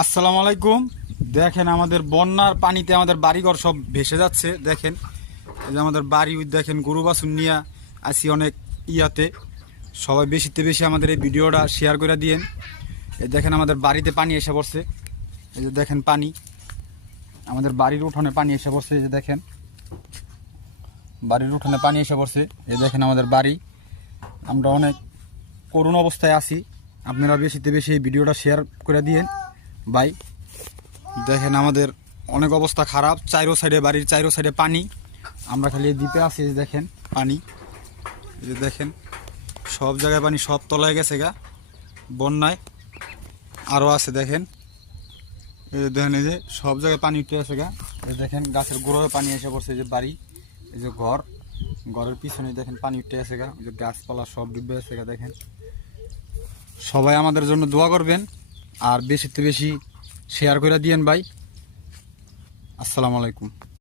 আসসালামু আলাইকুম। দেখেন আমাদের বন্যার পানিতে আমাদের বাড়িঘর সব ভেসে যাচ্ছে। দেখেন এই যে আমাদের বাড়ি, দেখেন গরু বাছুর নিয়ে আসি অনেক ইয়াতে। সবাই বেশিতে বেশি আমাদের এই ভিডিওটা শেয়ার করে দিয়েন। এই দেখেন আমাদের বাড়িতে পানি এসে পড়ছে। এই যে দেখেন পানি, আমাদের বাড়ির উঠোনে পানি এসে পড়ছে। এই যে দেখেন বাড়ির উঠোনে পানি এসে পড়ছে। এই দেখেন আমাদের বাড়ি। আমরা অনেক করুণ অবস্থায় আছি। আপনারা বেশিতে বেশি এই ভিডিওটা শেয়ার করে দিয়েন ভাই। দেখেন আমাদের অনেক অবস্থা খারাপ, চাইরো সাইডে, বাড়ির চাইরো সাইডে পানি। আমরা খালি এই দ্বীপে আছি। দেখেন পানি, এই যে দেখেন সব জায়গায় পানি, সব তলায় গেছে গা বন্যায়। আরও আছে দেখেন, এই যে দেখেন এই যে সব জায়গায় পানি উঠে আছে গা। এই দেখেন গাছের গোড়ায় পানি এসে পড়ছে। এই যে বাড়ি, এই যে ঘর, ঘরের পিছনে দেখেন পানি উঠে আছে গা। এই যে গাছপালা সব ডুবে আছে গা। দেখেন সবাই আমাদের জন্য দোয়া করবেন আর বেশিতে বেশি শেয়ার করে দিয়েন ভাই। আসসালামু আলাইকুম।